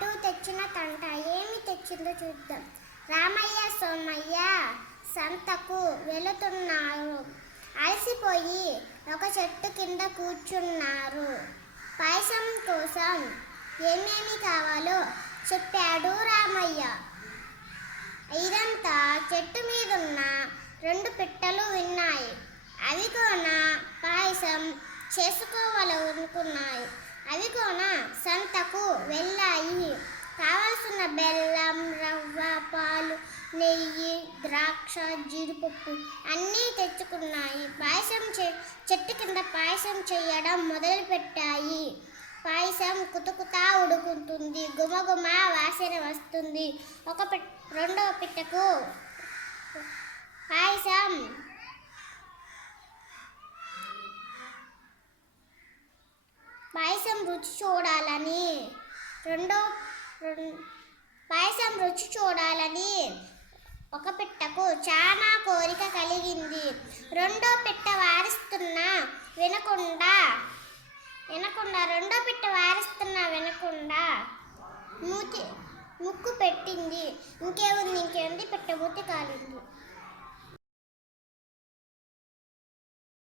పాటు తెచ్చిన తంట. ఏమి తెచ్చిందో చూద్దాం. రామయ్య సోమయ్య సంతకు వెళుతున్నారు. అలసిపోయి ఒక చెట్టు కింద కూర్చున్నారు. పాయసం కోసం ఏమేమి కావాలో చెప్పాడు రామయ్య. ఇదంతా చెట్టు మీదున్న 2 పిట్టలు విన్నాయి. అవి కూడా పాయసం చేసుకోవాలనుకున్నాయి. అవి కూడా సంతకు వెళ్ళాయి. కావలసిన బెల్లం, రవ్వ, పాలు, నెయ్యి, ద్రాక్ష, జీడిపప్పు అన్నీ తెచ్చుకున్నాయి. చెట్టు కింద పాయసం చేయడం మొదలుపెట్టాయి. పాయసం కుతుకుతా ఉడుకుతుంది. గుమగుమ వాసన వస్తుంది. రెండవ పిట్టకు పాయసం రుచి చూడాలని ఒక పిట్టకు చాలా కోరిక కలిగింది. రెండో పిట్ట వారిస్తున్నా వినకుండా ముక్కు పెట్టింది. ఇంకేముంది పిట్ట మూతి కాలింది.